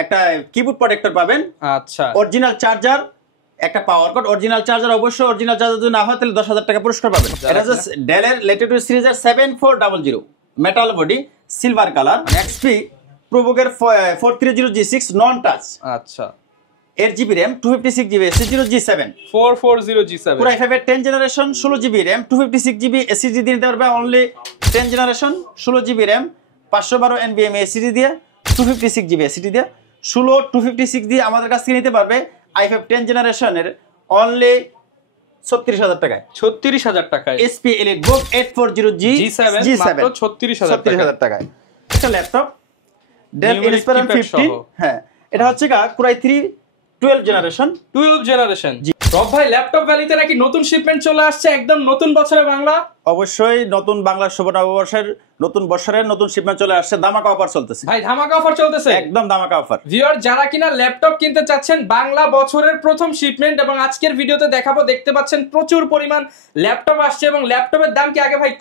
একটা keyboard protector পাবেন। আচ্ছা, অরিজিনাল চার্জার, একটা পাওয়ার কর্ড। অরিজিনাল চার্জার অবশ্যই, অরিজিনাল চার্জার যদি না হয় তাহলে 10,000 টাকা পুরস্কার পাবেন। এটা হচ্ছে ডেলের ল্যাটিটিউড সিরিজের 7400 metal body, silver colour, XP প্রোভোকের 430G6 নন টাচ। আচ্ছা, 8GB RAM, 256GB SSD, 440G7 Core i5 এর 10 generation, 16GB RAM, 256GB SSD দিয়ে নিতে পারবে। Only 10 generation, 16GB RAM, 512 NVMe SSD দিয়ে, 256GB SSD দিয়ে, 256 দিয়ে আমাদের কাছ থেকে নিতে পারবে i5 10 জেনারেশনের অনলি 36,000 টাকায়। 36,000 টাকায় SP EliteBook 840G7 মাত্র 36,000 টাকায়। একটা ল্যাপটপ Dell Inspiron 15, হ্যাঁ এটা হচ্ছে Core i3 12 জেনারেশন। রব ভাই, ল্যাপটপ ভ্যালিতে নাকি নতুন শিপমেন্ট চলে আসছে একদম নতুন বছরে বাংলা? অবশ্যই নতুন বাংলার শুভ নববর্ষের নতুন বছরের নতুন শিপমেন্ট চলে আসছে। ধামাকা অফার চলতেছে ভাই, ধামাকা অফার চলতেছে, একদম ধামাকা অফার। ভিউয়ার যারা কিনা ল্যাপটপ কিনতে চাচ্ছেন, বাংলা বছরের প্রথম শিপমেন্ট, এবং আজকের ভিডিওতে দেখাবো, দেখতে পাচ্ছেন প্রচুর পরিমাণ ল্যাপটপ আসছে। এবং ল্যাপটপের দাম কি আগে ভাই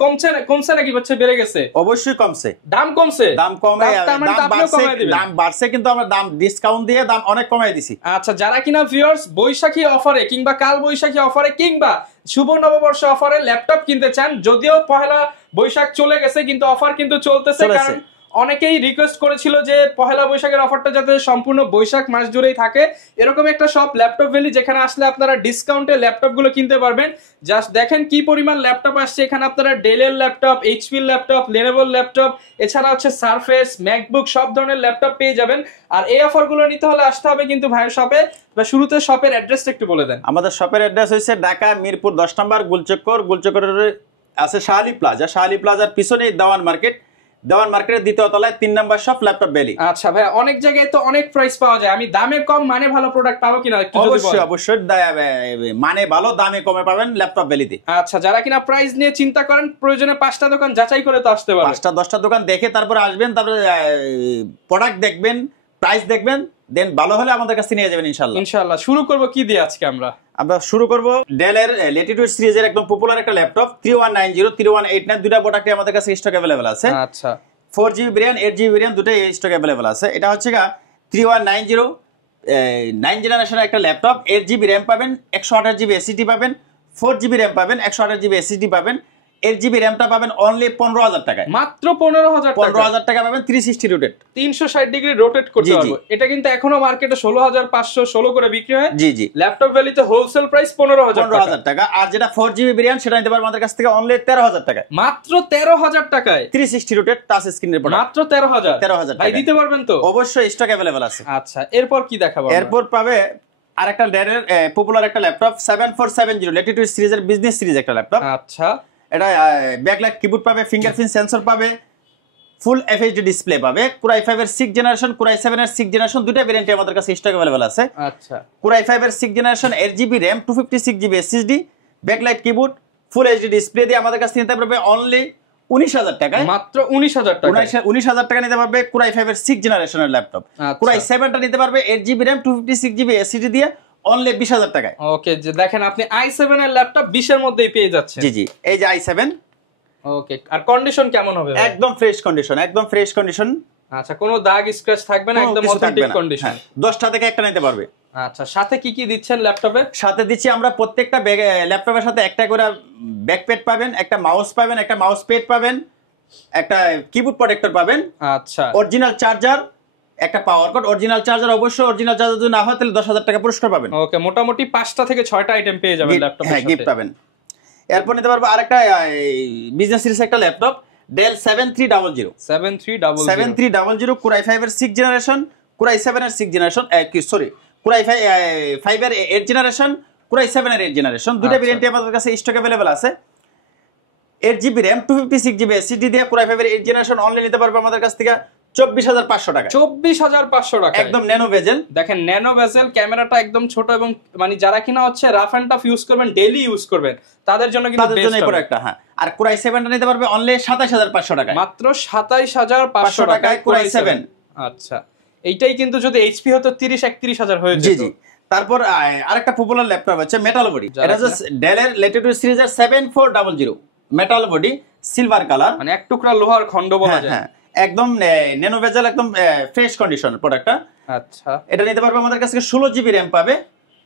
কমছে নাকি হচ্ছে বেড়ে গেছে? অবশ্যই কমছে, দাম কমছে, দাম কমে, দাম বাড়ছে, কিন্তু আমরা দাম ডিসকাউন্ট দিয়ে দাম অনেক কমাই দিছি। আচ্ছা, যারা কিনা ভিউয়ার্স বৈশাখী অফারে কিংবা কাল বৈশাখী অফারে কিংবা শুভ নববর্ষ অফারে ল্যাপটপ কিনতে চান, যদিও পহেলা বৈশাখ চলে গেছে কিন্তু অফার কিন্তু চলতেছে, কারণ অনেকেই রিকোয়েস্ট করেছিল যে পহেলা বৈশাখের অফারটা যাতে সম্পূর্ণ বৈশাখ মাস জুড়েই থাকে। এরকম একটা শপ ল্যাপটপ ভ্যালি, যেখানে আসলে আপনারা ডিসকাউন্টে ল্যাপটপ গুলো কিনতে পারবেন। জাস্ট দেখেন কি পরিমাণ ল্যাপটপ আসছে এখানে। আপনারা ডেলের ল্যাপটপ, এইচপির ল্যাপটপ, লেনোভোর ল্যাপটপ, এছাড়া হচ্ছে সারফেস, ম্যাকবুক, সব ধরনের ল্যাপটপ পেয়ে যাবেন। আর এই অফার গুলো নিতে হলে আসতে হবে কিন্তু ভাইয়ের শপে। বা শুরুতে শপের অ্যাড্রেসটা একটু বলে দেন। আমাদের শপের অ্যাড্রেস হচ্ছে ঢাকা মিরপুর 10 নম্বর গুলচক্করের আছে শাহালি প্লাজা। শাহালি প্লাজার পিছনেই দেওয়ান মার্কেটের দ্বিতীয় তলায় 3 নম্বর শপ ল্যাপটপ ভ্যালি। আচ্ছা ভাই, অনেক জায়গায় তো অনেক প্রাইস পাওয়া যায়, আমি দামে কম মানে ভালো প্রোডাক্ট পাবো কিনা একটু যদি বলেন। অবশ্যই মানে ভালো দামে কমে পাবেন ল্যাপটপ ভ্যালিতে। আচ্ছা, যারা কিনা প্রাইস নিয়ে চিন্তা করেন, প্রয়োজনে 5টা দোকান যাচাই করে তো আসতে পারেন। 5টা-10টা দোকান দেখে তারপরে আসবেন, তারপরে প্রোডাক্ট দেখবেন, প্রাইস দেখবেন, দেন ভালো হলে আমাদের কাছে নিয়ে যাবেন ইনশাআল্লাহ। শুরু করব কি দিয়ে আজকে আমরা শুরু করব ডেলের ল্যাটিটিউড সিরিজের একদম পপুলার একটা ল্যাপটপ 3190 3189, দুটো প্রোডাক্টে আমাদের কাছে স্টক अवेलेबल আছে। আচ্ছা, 4GB ভেরিয়েন্ট 8GB ভেরিয়েন্ট দুটোই স্টক अवेलेबल আছে। এটা হচ্ছে 3190 9 জেনারেশনের একটা ল্যাপটপ। 8GB RAM পাবেন, 128GB SSD পাবেন, 4GB RAM পাবেন, 128GB SSD পাবেন। 8GB RAMটা পাবেন অনলি 15,000 টাকায়, মাত্র 15,000 টাকা পাবেন। 360 রোটেট, 360 ডিগ্রি রোটেট করতে পারবো। এটা কিন্তু এখনো মার্কেটে 16,516 করে বিক্রি হয়। জি ল্যাপটপ ভ্যালিতে হোলসেল প্রাইস 15,000 টাকা। আর যেটা 4GB ভেরিয়েন্ট সেটা নিতে পারবেন আমাদের কাছ থেকে অনলি 13,000 টাকায়, মাত্র 13,000 টাকায় 360 রোটেট টাচ স্ক্রিনের প্রোডাক্ট, মাত্র 13,000 ভাই দিতে পারবেন তো? অবশ্যই স্টক अवेलेबल আছে। আচ্ছা, এরপর কি দেখাবো? এরপর পাবে আরেকটা ডেলের পপুলার একটা ল্যাপটপ 7470 ল্যাটিটিউড সিরিজের বিজনেস সিরিজ একটা ল্যাপটপ। আচ্ছা, এটা ব্যাকলাইট কিবোর্ড পাবে, ফিঙ্গারপ্রিন্ট সেন্সর পাবে, ফুল এফএইচডি ডিসপ্লে পাবে। Core i5 এর 6 জেনারেশন, Core i7 এর 6 জেনারেশন, দুটো ভেরিয়েন্টে আমাদের কাছে স্টক अवेलेबल আছে। আচ্ছা, Core i5 এর 6 generation 8GB RAM, 256GB SSD, backlight keyboard, full HD display দিয়ে আমাদের কাছে নিতে পারবে অনলি 19,000 টাকায়, মাত্র 19,000 টাকা। 19,000 টাকা নিতে পারবে Core i5 এর 6 জেনারেশনের ল্যাপটপ। Core i7 টা নিতে পারবে 8GB RAM, 256GB SSD দিয়ে অনলি 20,000 টাকায়। ওকে, যে দেখেন আপনি i7 এর ল্যাপটপ 20 এর মধ্যেই পেয়ে যাচ্ছেন। জি, এই যে i7। ওকে, আর কন্ডিশন কেমন হবে? একদম ফ্রেশ কন্ডিশন। আচ্ছা, কোনো দাগ স্ক্র্যাচ থাকবে না, একদম অথেন্টিক কন্ডিশন। 10টা থেকে একটা নিতে পারবে। আচ্ছা, সাথে কি কি দিচ্ছেন ল্যাপটপে? সাথে দিচ্ছি আমরা প্রত্যেকটা ল্যাপটপের সাথে একটা করে ব্যাকপ্যাড পাবেন, একটা মাউস পাবেন, একটা মাউস প্যাড পাবেন, একটা কিবোর্ড প্রোটেক্টর পাবেন। আচ্ছা, অরিজিনাল চার্জার, একটা পাওয়ার কর্ড। অরিজিনাল চার্জার অবশ্যই, অরিজিনাল চার্জার যদি না হয় তাহলে 10,000 টাকা পুরস্কার পাবেন। ওকে, মোটামুটি 5টা থেকে 6টা আইটেম পেয়ে যাবেন ল্যাপটপের সাথে। গিফট পাবেন। এরপর নিতে পারবো আরেকটা বিজনেস সিরিজ একটা ল্যাপটপ Dell 7300 Core i5 এর 6 জেনারেশন, Core i7 এর 6 জেনারেশন, Core i5 এর 8 জেনারেশন, Core i7 এর 8 জেনারেশন, দুটো ভেরিয়েন্টে আমাদের কাছে স্টক अवेलेबल আছে। 8GB RAM, 256GB SSD দিয়ে Core i5 এর 8 জেনারেশন অনলি নিতে পারবে আমাদের কাছ থেকে 24,500 টাকা। 24,500 টাকা, একদম ন্যানো বেজেল। দেখেন ন্যানো বেজেল, ক্যামেরাটা একদম ছোট, এবং মানে যারা কিনা হচ্ছে রাফ এন্ড টাফ ইউজ করবেন, ডেইলি ইউজ করবেন, তাদের জন্য কিন্তু বেস্ট হবে একটা। হ্যাঁ, আর Core i7 টা নিতে পারবে অনলি 27,500 টাকা, মাত্র 27,500 টাকায় Core i7। আচ্ছা, এইটাই কিন্তু যদি এইচপি হতো 30-31,000 হয়ে যেত। জি। তারপর আরেকটা পপুলার ল্যাপটপ আছে মেটাল বডি। এটা হচ্ছে ডেলের ল্যাটিটিউড সিরিজের 7400 মেটাল বডি, সিলভার কালার, মানে এক টুকরা লোহার খন্ড বলা যায়। হ্যাঁ, একদম ন্যানো ভেজাল, একদম ফ্রেশ কন্ডিশন প্রোডাক্টটা। আচ্ছা, এটা নিতে পারবে আমাদের কাছ থেকে 16 জিবি র্যাম পাবে,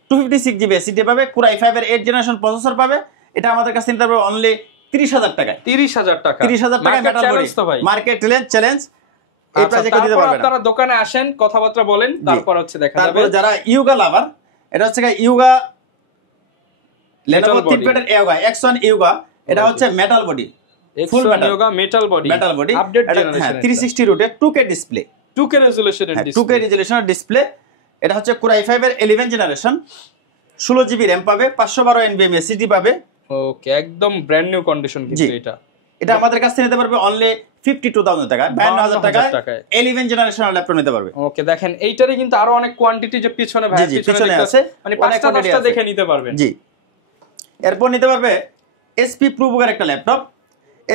256 জিবি এসএসডি পাবে, Core i5 এর 8 জেনারেশন প্রসেসর পাবে। এটা আমাদের কাছে নিতে পারবে অনলি 30,000 টাকায়। 30,000 টাকা, 30,000 টাকা মেটাল বডি, তো ভাই মার্কেট চ্যালেঞ্জ। এই প্রাইসে কেউ দিতে পারবে না। আপনারা দোকানে আসেন, কথাবার্তা বলেন, তারপর হচ্ছে দেখা যাবে। তারপর যারা ইউগা লাভার, এটা হচ্ছে ইউগা Lenovo ThinkPad এর ইউগা X1 ইউগা, এটা হচ্ছে metal body, full metal Yoga metal body update generation, 360 rotate 2K display, 2K রেজোলিউশনের ডিসপ্লে, 2K রেজোলিউশনের ডিসপ্লে। এটা হচ্ছে Core i5 এর 11 জেনারেশন, 16 জিবি র্যাম পাবে, 512 এনবিএম এসএসডি পাবে। ওকে, একদম ব্র্যান্ড নিউ কন্ডিশন কিন্তু এটা আমাদের কাছ থেকে নিতে পারবে অনলি 52,000 টাকা, 52,000 টাকায় 11 জেনারেশনের ল্যাপটপ নিতে পারবে। ওকে, দেখেন এইটারই কিন্তু আরো অনেক কোয়ান্টিটি যে পিছনে ভাই পিছনে আছে, মানে 5টা দেখে নিতে পারবেন। জি, এরপর নিতে পারবে HP ProBook এর একটা laptop,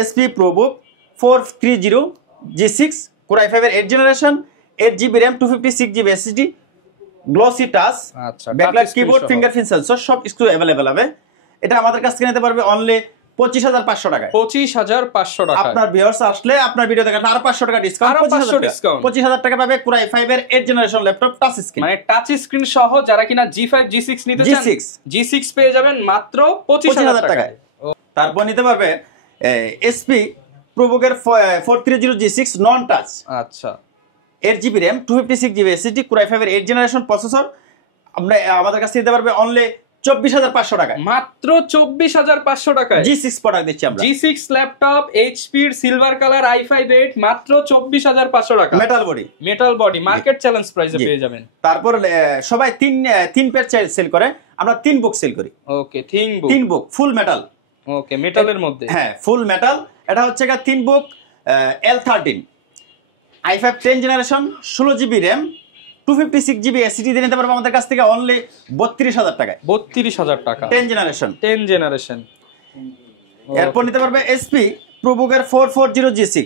HP ProBook 430 G6, Core i5 এর 8 generation, 8 GB RAM, 256 GB SSD, glossy touch, আচ্ছা, ব্যাকলাইট কিবোর্ড, ফিঙ্গারপ্রিন্ট সেন্সর সব কিছু अवेलेबल হবে। এটা আমাদের কাছ থেকে নিতে পারবে অনলি 25,500 টাকায়। 25,500 টাকা। আপনার ভিউয়ার্স আসলে আপনার ভিডিও দেখেন আরো 500 টাকা ডিসকাউন্ট, 25,000 টাকা পাবে Core i5 এর 8 জেনারেশন ল্যাপটপ, টাচ স্ক্রিন, মানে টাচ স্ক্রিন সহ যারা কিনা G5 G6 নিতে চান, G6 পেয়ে যাবেন মাত্র 25,000 টাকায়। তারপর নিতে পারবে HP ProBook এর 430 G6 নন টাচ, আচ্ছা, 8 GB RAM, 256 GB SSD, Core i5 এর 8 জেনারেশন প্রসেসর। আমরা আমাদের কাছে নিতে পারবে অনলি 24,500 টাকায়, মাত্র 24,500 টাকায় G6 প্রোডাক্ট দিচ্ছি আমরা। G6 ল্যাপটপ HP এর সিলভার কালার i5 8 মাত্র 24,500 টাকা, মেটাল বডি মার্কেট চ্যালেঞ্জ প্রাইসে পেয়ে যাবেন। তারপর সবাই তিন পেয়ার সেল করে, আমরা 3 বুক সেল করি। ওকে, 3 বুক ফুল মেটাল। ওকে, মেটালের মধ্যে, হ্যাঁ ফুল মেটাল। এটা হচ্ছে 3 বুক L13 i5 10 generation, 16 GB RAM, 256 GB SSD দিয়ে নিতে পারবো আমাদের কাছ থেকে অনলি 32,000 টাকায়। 32,000 টাকা, 10 জেনারেশন। এরপর নিতে পারবে HP ProBook এর 440 G6,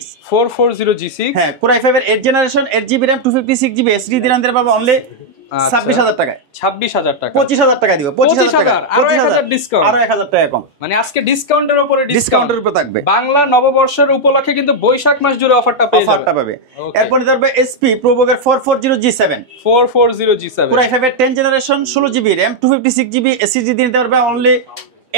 হ্যাঁ Core i5 এর 8 generation, 8 GB RAM, 256 GB SSD দিয়ে নিতে পারবো অনলি 26,000 টাকায়। 26,000 টাকা, 25,000 টাকা দিব, 25,000 আরো 1,000 ডিসকাউন্ট, আরো 1,000 টাকা কম, মানে আজকে ডিসকাউন্টের উপরে ডিসকাউন্টের উপর থাকবে। বাংলা নববর্ষের উপলক্ষে কিন্তু বৈশাখ মাস জুড়ে অফারটা পেয়ে যাবে। এরপর নিতে পারবে HP ProBook এর 440 G7, 440 G7, Core i5 এর 10 generation, 16 GB RAM, 256 GB SSD দিয়ে নিতে পারবে অনলি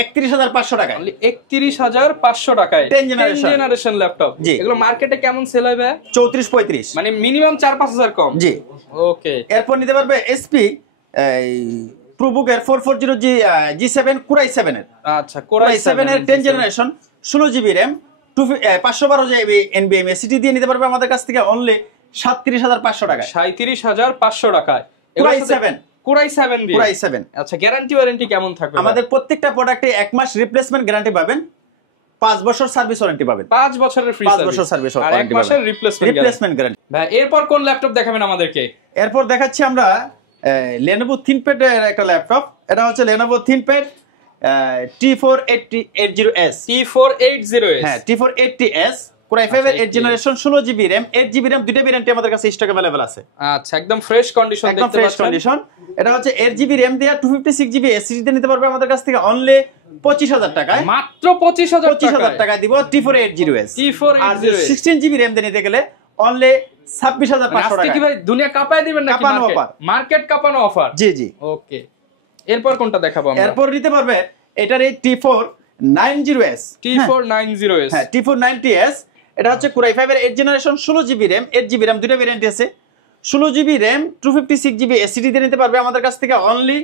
31,500 টাকায়। 31,500 টাকায় 10 জেনারেশন ল্যাপটপ। এগুলো মার্কেটে কেমন সেল হবে? 34-35, মানে মিনিমাম 4-5 কম। জি, ওকে। এরপর নিতে পারবে SP ProBook এর 440 G7, Core i7 এর, আচ্ছা, Core i7 এর 10 জেনারেশন, 16 জিবি র্যাম, 512 জিবি এনবিএম এসএসডি দিয়ে নিতে পারবে আমাদের কাছ থেকে অনলি 37,500 টাকায়। 37,500 টাকায় Core i7 দিয়ে। আচ্ছা, গ্যারান্টি ওয়ারেন্টি কেমন থাকবে? আমাদের প্রত্যেকটা প্রোডাক্টে 1 মাস রিপ্লেসমেন্ট গ্যারান্টি পাবেন, 5 বছর সার্ভিস ওয়ারেন্টি পাবেন, 5 বছরের ফ্রি সার্ভিস, 5 বছর সার্ভিস আর 1 মাসের রিপ্লেসমেন্ট গ্যারান্টি। ভাই এরপর কোন ল্যাপটপ দেখাবেন আমাদেরকে? এরপর দেখাচ্ছি আমরা Lenovo ThinkPad এর একটা ল্যাপটপ। এটা হচ্ছে Lenovo ThinkPad T480S, হ্যাঁ T480S, Core i5 এর 8 generation, 16 GB RAM, 8 GB RAM, দুইটা ভেরিয়েন্ট আমাদের কাছে স্টক अवेलेबल আছে। আচ্ছা, একদম ফ্রেশ কন্ডিশন দেখতে পাচ্ছেন। এটা হচ্ছে 8 জিবি র্যাম দিয়ে 256 জিবি এসএসডি দিয়ে নিতে পারবে আমাদের কাছ থেকে অনলি 25,000 টাকায়, মাত্র 25,000 টাকা দিব। T480S, আর 16 জিবি র্যাম দিয়ে নিতে গেলে অনলি 26,500 টাকা। কি ভাই দুনিয়া কাঁপায় দিবেন নাকি? মার্কেট কাঁপানো অফার। জি জি। ওকে, এরপর কোনটা দেখাবো আমরা? এরপর নিতে পারবে এটার এই T490S, হ্যাঁ T490S। এটা হচ্ছে Core i5 এর 8 generation, 16 GB RAM, 8 GB RAM, দুটো ভেরিয়েন্ট আছে। 16 জিবি র্যাম, 256 জিবি এসএসডি দিয়ে নিতে পারবে আমাদের কাছ থেকে অনলি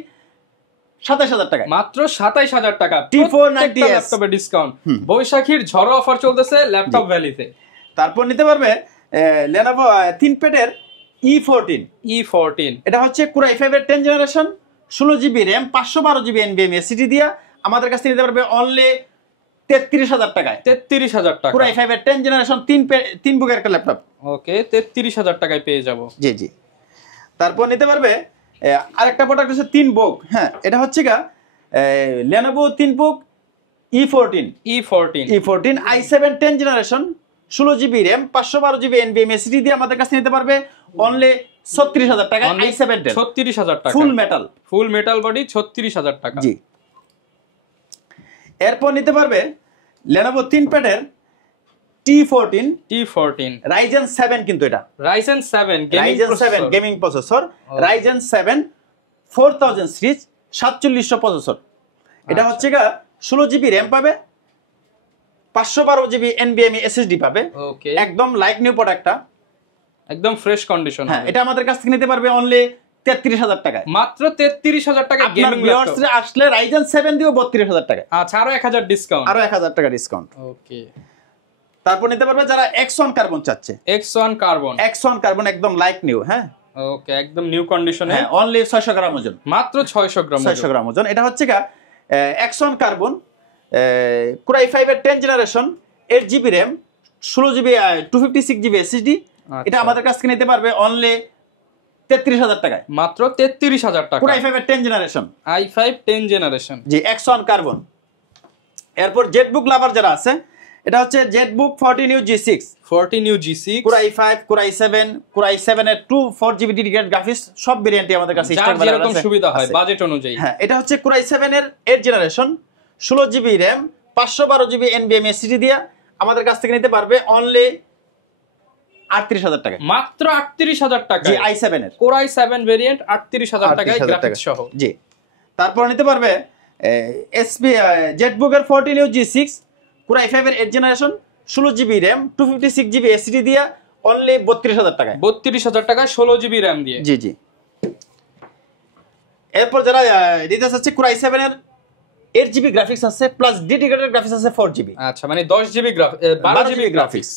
27,000 টাকা, মাত্র 27,000 টাকা। T490S ল্যাপটপে ডিসকাউন্ট, বৈশাখীর ঝড়ো অফার চলতেছে ল্যাপটপ ভ্যালিতে। তারপর নিতে পারবে Lenovo ThinkPad এর E14। এটা হচ্ছে Core i5 এর 10 generation, 16 GB RAM, 512 GB NVM SSD দিয়ে আমাদের কাছ থেকে নিতে পারবে অনলি 33,000 টাকায়। 33,000 টাকা, Core i5 এর 10 জেনারেশন, 3 বুকের একটা ল্যাপটপ। ওকে, 33,000 টাকায় পেয়ে যাব। জি জি। তারপর নিতে পারবে আরেকটা প্রোডাক্ট হচ্ছে 3 বুক, হ্যাঁ এটা হচ্ছে Lenovo ThinkBook E14 i7 10 generation, 16 GB RAM, 512 GB NVM SSD দিয়ে আমাদের কাছে নিতে পারবে অনলি 36,000 টাকা। i7 36,000 টাকা, ফুল মেটাল বডি, 36,000 টাকা। জি। এরপর নিতে পারবে Lenovo ThinkPad এর T14 Ryzen 7 কিন্তু এটা Ryzen 7 Ryzen 7 gaming processor Ryzen 7 4000 series 4700 processor এটা হচ্ছে গা 16GB RAM পাবে 512GB NVMe SSD পাবে ওকে একদম লাইক নিউ প্রোডাক্টটা একদম ফ্রেশ কন্ডিশন হ্যাঁ এটা আমাদের কাছ থেকে নিতে পারবে অনলি 33000 টাকায় মাত্র 33000 টাকা আপনার গেমিং ভিউয়ার্স ল্যাপটপ আসলে Ryzen 7 দিও 32000 টাকা আচ্ছা আরো 1000 ডিসকাউন্ট আরো 1000 টাকা ডিসকাউন্ট ওকে তারপর নিতে পারবে যারা X1 কার্বন চাচ্ছে X1 কার্বন X1 কার্বন একদম লাইক নিউ হ্যাঁ ওকে একদম নিউ কন্ডিশনে হ্যাঁ অনলি 600 গ্রাম ওজন মাত্র 600 গ্রাম 600 গ্রাম ওজন এটা হচ্ছে গা X1 কার্বন Core i5 এর 10 generation 8GB RAM 16GB 256GB SSD এটা আমাদের কাছ থেকে নিতে পারবে অনলি 33000 টাকায় মাত্র 33000 টাকা Core i5 এর 10 জেনারেশন i5 10 জেনারেশন জি X1 কার্বন এরপর জেটবুক লাভার যারা আছে এটা হচ্ছে Jetbook 40 new G6 40 new G6 Core i5 Core i7 Core i7 এর 4GB ডেডিকেটেড গ্রাফিক্স সব ভেরিয়েন্টই আমাদের কাছে স্টক যার যেরকম সুবিধা হয় বাজেট অনুযায়ী হ্যাঁ এটা হচ্ছে Core i7 এর 8 generation 16GB RAM 512GB NVMe SSD দিয়া আমাদের কাছ থেকে নিতে পারবে অনলি 38000 টাকা মাত্র 38000 টাকা জি i7 এর Core i7 ভেরিয়েন্ট 38000 টাকায় গ্রাফিক্স সহ জি তারপর নিতে পারবে SP জেটবুক এর 40 নিউ G6 Core i5 এর 8 generation 16GB RAM 256GB SSD দিয়া অনলি 32000 টাকায় 32000 টাকায় 16GB RAM দিয়ে জি জি এরপর যারা দিতে চাচ্ছে Core i7 এর 8GB গ্রাফিক্স আছে প্লাস ডেডিকেটেড গ্রাফিক্স আছে 4GB আচ্ছা মানে 10GB 12GB graphics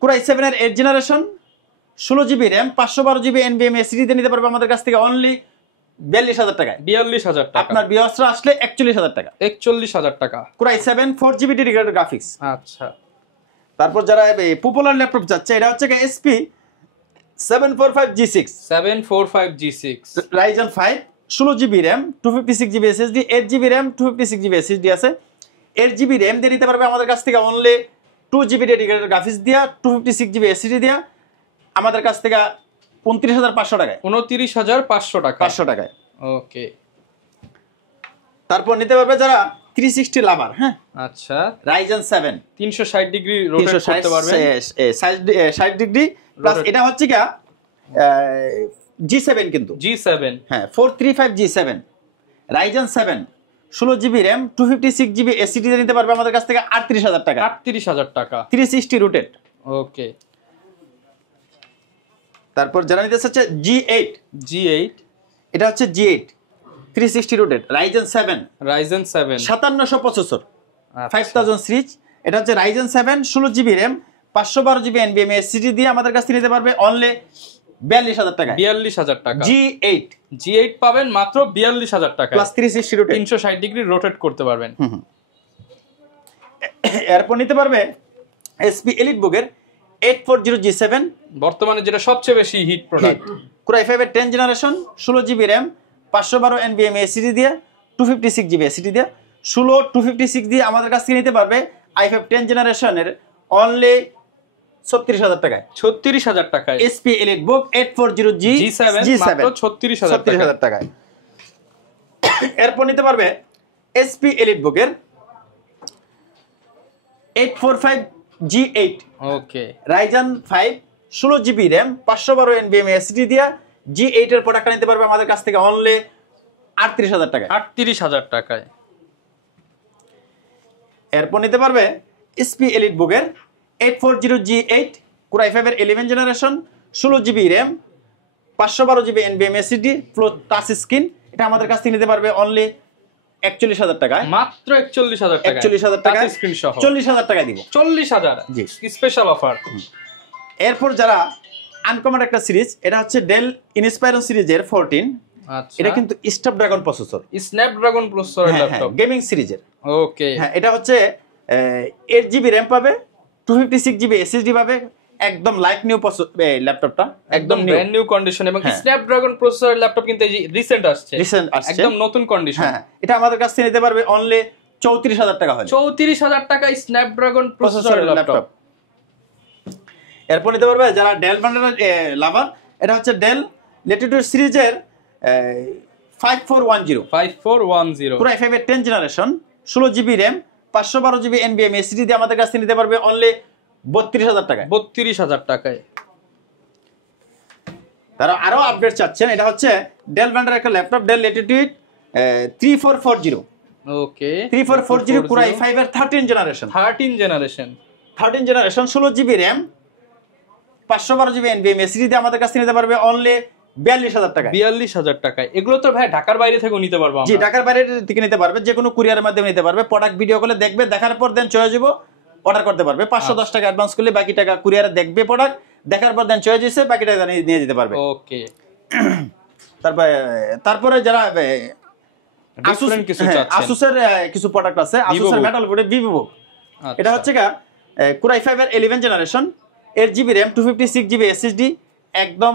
Core i7 এর 8 generation 16GB RAM 512GB NVMe SSD তে নিতে পারবে আমাদের কাছ থেকে অনলি 42000 টাকায় 42000 টাকা আপনার বিয়াসরা আসলে 41000 টাকা 41000 টাকা Core i7 4GB dedicated graphics আচ্ছা তারপর যারা পপুলার ল্যাপটপ যাচ্ছে এটা হচ্ছে SP 745G6 745G6 Ryzen 5 16GB RAM 256GB SSD 8GB RAM 256GB SSD আছে 8GB RAM দিয়ে নিতে পারবে আমাদের কাছ থেকে অনলি 2GB ডেডিকেটেড গ্রাফিক্স দিয়া 256GB SSD দিয়া আমাদের কাছ থেকে 29500 টাকায় 29500 টাকা 500 টাকায় ওকে তারপর নিতে পারবে যারা 360 লাভার হ্যাঁ আচ্ছা Ryzen 7 360 ডিগ্রি রোটেট করতে পারবেন 60 ডিগ্রি প্লাস এটা হচ্ছে কি G7 কিন্তু G7 হ্যাঁ 435G7 Ryzen 7 16GB RAM 256GB SSD তে নিতে পারবে আমাদের কাছ থেকে 38000 টাকা 38000 টাকা 360 রোটেট ওকে তারপর যারা নিতে চাচ্ছে G8 এটা হচ্ছে G8 360 rotate Ryzen 7 5700 processor 5000 series এটা হচ্ছে Ryzen 7 16GB RAM 512GB NVMe SSD দিয়ে আমাদের কাছ থেকে নিতে পারবে অনলি 42000 টাকা 42000 টাকা G8 পাবেন মাত্র 42000 টাকা প্লাস 360 রোটেট 360 ডিগ্রি রোটেট করতে পারবেন এরপর নিতে পারবে SP EliteBook এর 840G7 বর্তমানে যেটা সবচেয়ে বেশি হিট প্রোডাক্ট Core i5 এর 10 generation 16GB RAM 512 NVMe SSD দিয়ে 256GB SSD দিয়ে 256 দিয়ে আমাদের কাছ থেকে নিতে পারবে i5 10 জেনারেশনের অনলি 36000 টাকায় 36000 টাকায় SP EliteBook 840G7 মাত্র 36000 টাকায় এরপর নিতে পারবে SP EliteBook এর 845G8 ওকে Ryzen 5 16GB RAM 512 NVMe SSD দিয়া G8 এর প্রোডাক্টটা নিতে পারবে আমাদের কাছ থেকে অনলি 38000 টাকায় 38000 টাকায় এরপর নিতে পারবে SP EliteBook এর 840G8 Core i5 এর 11 generation 16GB RAM 512GB NVMe SSD flow touch screen এটা আমাদের কাছ থেকে নিতে পারবে অনলি 41000 টাকায় মাত্র 41000 টাকা 41000 টাকা স্ক্রিন সহ 40000 টাকা দিব 40000 জি স্পেশাল অফার এরপর যারা আনকমন একটা সিরিজ এটা হচ্ছে Dell Inspiron সিরিজের 14 আচ্ছা এটা কিন্তু স্ন্যাপড্রাগন প্রসেসর স্ন্যাপড্রাগন প্রসেসরের ল্যাপটপ গেমিং সিরিজের ওকে হ্যাঁ এটা হচ্ছে 8GB RAM পাবে 256GB SSD পাবে একদম লাইক নিউ ল্যাপটপটা একদম ব্র্যান্ড নিউ কন্ডিশন এবং স্ন্যাপড্রাগন প্রসেসরের ল্যাপটপ কিন্তু এই রিসেন্ট আসছে একদম নতুন কন্ডিশন হ্যাঁ এটা আমাদের কাছ থেকে নিতে পারবে অনলি 34000 টাকা হলে 34000 টাকায় স্ন্যাপড্রাগন প্রসেসরের ল্যাপটপ এরপর নিতে পারবে যারা ডেল ব্র্যান্ডের লাভার এটা হচ্ছে ডেল ল্যাটিটিউড সিরিজের 5410 Core i5 এর 10 generation 16GB RAM 512GB NVMe SSD দিয়ে আমাদের কাছ থেকে নিতে পারবে অনলি 32,000 টাকায়। 32,000 টাকায়। তারা আরো আপডেট চাচ্ছেন, এটা হচ্ছে ডেল ব্র্যান্ডের একটা ল্যাপটপ, ডেল ল্যাটিটিউড 3440। ওকে 3440 Core i5 এর 13 generation. 13 generation 16 GB RAM 512 GB NVMe SSD দিয়ে আমাদের কাছে নিতে পারবে অনলি 42,000 টাকায়। 42,000 টাকায়। এগুলো তো ভাই ঢাকার বাইরে থেকেও নিতে পারবো আমরা? জি, ঢাকার বাইরে থেকে নিতে পারবে, যে কোনো কুরিয়ারের মাধ্যমে নিতে পারবে। প্রোডাক্ট ভিডিও কলে দেখবে, দেখার পর দেন চয়েস দিব, অর্ডার করতে পারবে। 510 টাকা অ্যাডভান্স করলে বাকি টাকা কুরিয়ারে দেখবে, প্রোডাক্ট দেখার পর দেন চয়েস দিছে, বাকি টাকা নিয়ে যেতে পারবে। ওকে তারপরে যারা ডিফারেন্ট কিছু চাচ্ছেন, আসুসের কিছু প্রোডাক্ট আছে, আসুসের মেটাল বোর্ডে ভিভোবুক। এটা হচ্ছে Core i5 এর 11 generation, 8 GB RAM, 256 GB SSD, একদম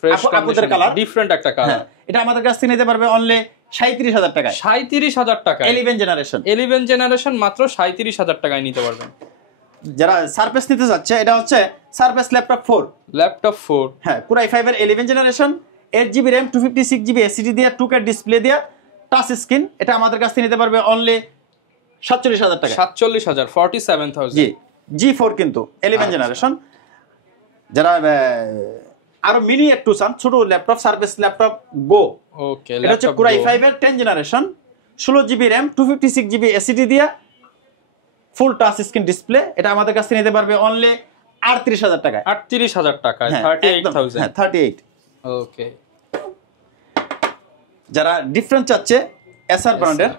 ফ্রেশ আপুদের কালার, ডিফারেন্ট একটা কালার। এটা আমাদের কাছ থেকে নিতে পারবে অনলি 37,000 টাকায়। 37,000 টাকায় 11 জেনারেশন। 11 জেনারেশন মাত্র 37,000 টাকায় নিতে পারবেন। যারা সারফেস নিতে যাচ্ছে, এটা হচ্ছে সারফেস ল্যাপটপ 4। ল্যাপটপ 4, হ্যাঁ, Core i5 এর 11 generation, 8 GB RAM, 256 GB SSD দিয়ে 2K ডিসপ্লে দিয়ে টাচ স্ক্রিন, এটা আমাদের কাছ থেকে নিতে পারবে অনলি 47,000 টাকা। 47,000 47,000। জি, G4 কিন্তু 11 জেনারেশন। যারা আরো মিনি একটু চান, ছোট ল্যাপটপ, সার্ভিস ল্যাপটপ গো, ওকে এটা হচ্ছে Core i5 এর 10 generation, 16 GB RAM, 256 GB SSD দিয়ে ফুল টাচ স্ক্রিন ডিসপ্লে, এটা আমাদের কাছ থেকে নিতে পারবে অনলি 38,000 টাকায়। 38,000 টাকায় 38,000। হ্যাঁ, 38। ওকে যারা ডিফারেন্ট চাচ্ছে, এসআর ব্র্যান্ডের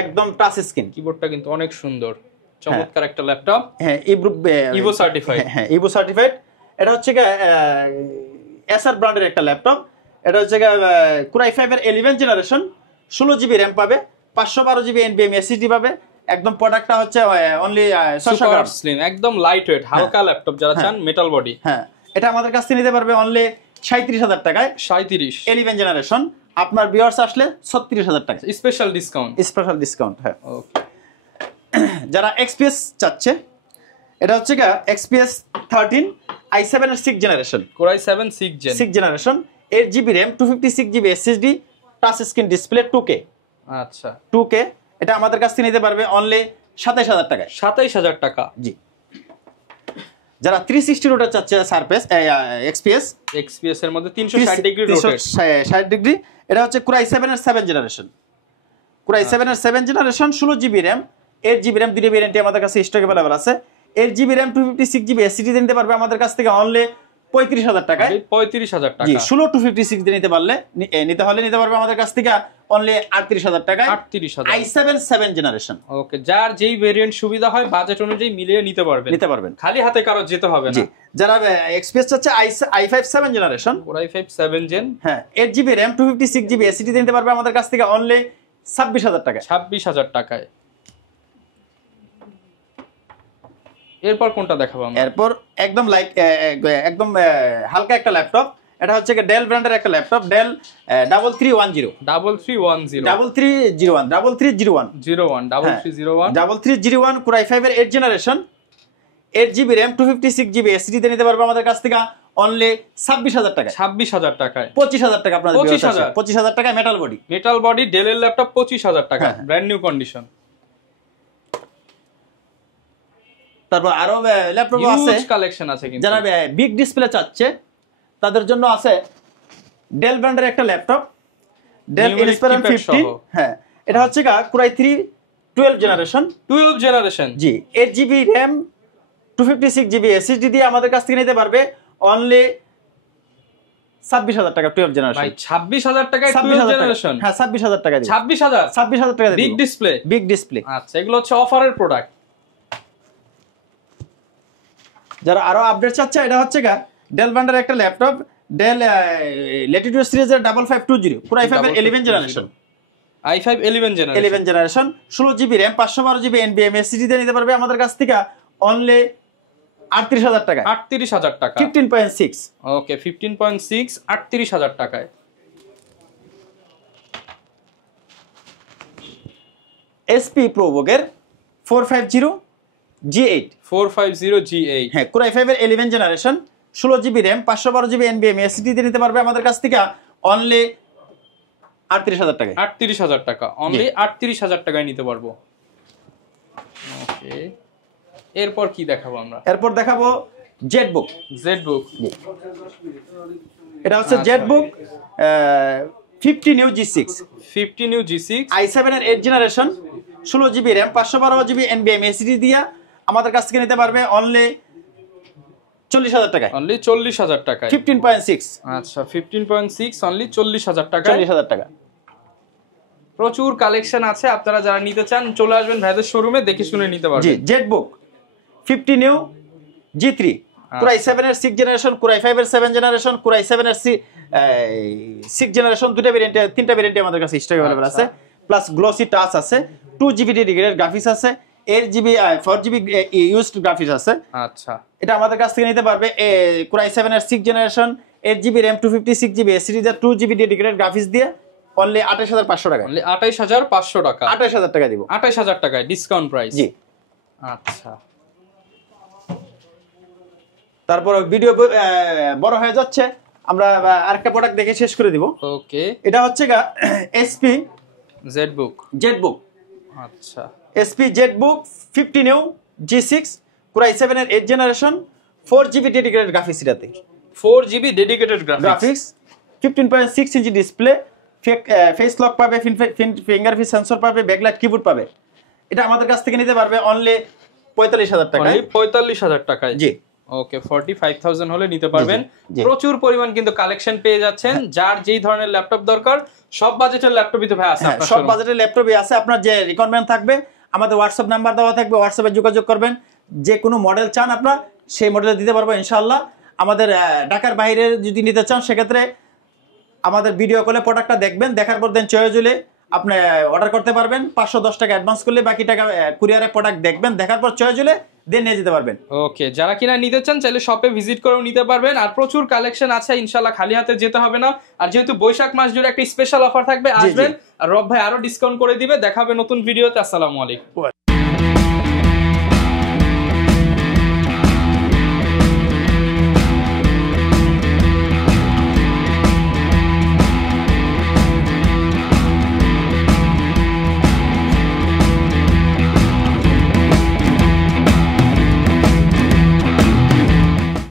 একদম টাচ স্ক্রিন, কিবোর্ডটা কিন্তু অনেক সুন্দর, চমৎকার একটা ল্যাপটপ। হ্যাঁ, ইভো সার্টিফাইড। হ্যাঁ, ইভো সার্টিফাইড। এটা হচ্ছে এসআর ব্র্যান্ডের একটা ল্যাপটপ। এটা হচ্ছে Core i5 এর 11 জেনারেশন, 16 জিবি র্যাম পাবে, 512 জিবি এনভিএমই এসএসডি পাবে। একদম প্রোডাক্টটা হচ্ছে অনলি 600 গ্রাম, স্লিম, একদম লাইট ওয়েট, হালকা ল্যাপটপ যারা চান, মেটাল বডি। হ্যাঁ, এটা আমাদের কাছ থেকে নিতে পারবে অনলি 37,000 টাকায়। 37 11 জেনারেশন। আপনার ভিউয়ার্স আসলে 36,000 টাকা স্পেশাল ডিসকাউন্ট। Special discount. হ্যাঁ, ওকে যারা এক্সপিএস চাচ্ছে, এটা হচ্ছে এক্সপিএস 13 i7 এর 6 generation, Core i7 6 generation, 8 GB RAM, 256 GB SSD, touch screen display 2K। আচ্ছা 2K, এটা আমাদের কাছ থেকে নিতে পারবে অনলি 27,000 টাকায়। 27,000 টাকা। জি। যারা 360 রোটেট চাচ্ছে, সারফেস এক্সপিএস এর মধ্যে 360 ডিগ্রি রোটেট, 60 ডিগ্রি, এটা হচ্ছে Core i7 এর 7 জেনারেশন। Core i7 এর 7 generation, 16 GB RAM, 8 GB RAM, দুটো ভেরিয়েন্টই আমাদের কাছে স্টক अवेलेबल আছে। 8 জিবি র্যাম, 256 জিবি এসএসডি নিতে পারবে আমাদের কাছ থেকে অনলি 35,000 টাকায়। 35,000 টাকা। জি, 16 256 দিয়ে নিতে পারবে আমাদের কাছ থেকে অনলি 38,000 টাকায়। 38,000 i7 7 জেনারেশন। ওকে, যার যেই ভেরিয়েন্ট সুবিধা হয় বাজেট অনুযায়ী মিলিয়ে নিতে পারবেন, খালি হাতে কারো যেতে হবে না। জি, যারা এক্সপিএস চাচ্ছে i5 7 generation, Core i5 7 gen, হ্যাঁ, 8 জিবি র্যাম, 256 জিবি এসএসডি নিতে পারবে আমাদের কাছ থেকে অনলি 26,000 টাকায়। 26,000 টাকায়। এরপর কোনটা দেখাবো আমরা? এরপর একদম একদম হালকা একটা ল্যাপটপ, এটা হচ্ছে ডেল ব্র্যান্ডের একটা ল্যাপটপ, ডেল 3310 Core i5 এর 8 generation, 8 GB RAM, 256 GB SSD তে নিতে পারবে আমাদের কাছ থেকে অনলি 26,000 টাকায়। 26,000 টাকায়। 25,000 টাকা আপনাদের 25,000 টাকায় মেটাল বডি ডেলের ল্যাপটপ 25,000 টাকা, ব্র্যান্ড নিউ কন্ডিশন। তারপর আরো ল্যাপটপ আছে, কালেকশন আছে কিন্তু। যারা বিগ ডিসপ্লে চাচ্ছে তাদের জন্য আছে ডেল ব্র্যান্ডের একটা ল্যাপটপ, ডেল ইনস্পাইরার 50। হ্যাঁ, এটা হচ্ছে Core i3 12 জেনারেশন। জি, 8 জিবি র্যাম, 256 জিবি এসএসডি দিয়ে আমাদের কাছ থেকে নিতে পারবে অনলি 26,000 টাকা 12 জেনারেশন। ভাই 26,000 টাকায় 12 জেনারেশন? হ্যাঁ, 26,000 টাকা দিয়ে। 26,000 টাকা দিয়ে। Big display. আচ্ছা, এগুলো হচ্ছে অফারের প্রোডাক্ট। যারা আরো আপডেট চাচ্ছে, এটা হচ্ছে ডেল ব্র্যান্ডের একটা ল্যাপটপ, ডেল ল্যাটিটিউড সিরিজের 5520 Core i5 এর 11 generation, i5 11 generation, 16 GB RAM, 512 GB NVMe SSD দিয়ে নিতে পারবে আমাদের কাছ থেকে অনলি 38,000 টাকা। 38,000 টাকা। 15.6। ওকে, 15.6 38,000 টাকায়। এসপি প্রোবুকের 450G8 হ্যাঁ, Core i5 এর 11 generation, 16 GB RAM, 512 GB NVMe SSD দিয়ে নিতে পারবে আমাদের কাছ থেকে অনলি 38,000 টাকা। 38,000 টাকা, অনলি 38,000 টাকায় নিতে পারবো। ওকে, এরপর কি দেখাবো আমরা? এরপর দেখাবো জেটবুক। জেটবুক, এটা হচ্ছে Jetbook 50 new G6, 50 new G6, i7 এর 8 generation, 16 GB RAM, 512 GB NVMe SSD দিয়া আমাদের কাছ থেকে নিতে পারবে অনলি 40,000 টাকায়। অনলি 40,000 টাকায়। 15.6। আচ্ছা 15.6 অনলি 40,000 টাকা। 40,000 টাকা। প্রচুর কালেকশন আছে, আপনারা যারা নিতে চান চলে আসবেন ভাইদের শোরুমে, দেখে শুনে নিতে পারবেন। জি, Jetbook 50 new G3, Core i7 এর 6 জেনারেশন, Core i5 এর 7 জেনারেশন, Core i7 এর 6 জেনারেশন, তিনটা ভেরিয়েন্টে আমাদের কাছে স্টক अवेलेबल আছে। প্লাস গ্লসি টাচ আছে, 2 জিবি ডেডিকেটেড গ্রাফিক্স আছে, 8 জিবি 4 জিবি ইউজড গ্রাফিক্স আছে। আচ্ছা, এটা আমাদের কাছ থেকে নিতে পারবে Core i7 এর 6 generation, 8 GB RAM, 256 GB SSD দিয়ে 2 জিবি ডেডিকেটেড গ্রাফিক্স দিয়ে অনলি 28,500 টাকা। অনলি 28,500 টাকা। 28,000 টাকা দিব। 28,000 টাকায় ডিসকাউন্ট প্রাইস। জি। আচ্ছা, তারপর ভিডিও বড় হয়ে যাচ্ছে, আমরা আরেকটা প্রোডাক্ট দেখে শেষ করে দিব। ওকে, এটা হচ্ছে SP জেটবুক। আচ্ছা, SP Jetbook 50 new G6, Core i7 এর 8 জেনারেশন, 4 জিবি ডেডিকেটেড গ্রাফিক্স এটাতে। 4 GB dedicated graphics, 15.6 inch display, face lock পাবে, ফিঙ্গারপ্রিন্ট সেন্সর পাবে, ব্যাকলাইট কিবোর্ড পাবে। এটা আমাদের কাছ থেকে নিতে পারবে অনলি 45,000 টাকা। অনলি 45,000 টাকায়। জি। ওকে, 45,000 হলে নিতে পারবেন। জি। প্রচুর পরিমাণ কিন্তু কালেকশন পেয়ে যাচ্ছেন। যার যেই ধরনের ল্যাপটপ দরকার, সব বাজেটের ল্যাপটপই তো ভাই আছে আপনার সব শোরুমে। বাজেটের ল্যাপটপই আছে। আপনার যে রিকোয়ারমেন্ট থাকবে আমাদের হোয়াটসঅ্যাপ নাম্বার দেওয়া থাকবে, হোয়াটসঅ্যাপে যোগাযোগ করবেন। যে কোনো মডেল চান আপনারা সেই মডেলে দিতে পারবো ইনশাআল্লাহ। আমাদের ঢাকার বাইরে যদি নিতে চান সেক্ষেত্রে আমাদের ভিডিও কলে প্রোডাক্টটা দেখবেন, দেখার পর দেন চয়েস হলে আপনি অর্ডার করতে পারবেন। 510 টাকা অ্যাডভান্স করলে বাকি টাকা কুরিয়ারে প্রোডাক্ট দেখবেন, দেখার পর চয়েস হলে দেন নিয়ে যেতে পারবেন। ওকে, যারা কিনা নিতে চান চাইলে শপে ভিজিট করেও নিতে পারবেন। আর প্রচুর কালেকশন আছে, ইনশাআল্লাহ খালি হাতে যেতে হবে না। আর যেহেতু বৈশাখ মাস জুড়ে একটা স্পেশাল অফার থাকবে, আসবেন আর রব ভাই আরো ডিসকাউন্ট করে দিবে। দেখাবে নতুন ভিডিওতে। আসসালামু আলাইকুম।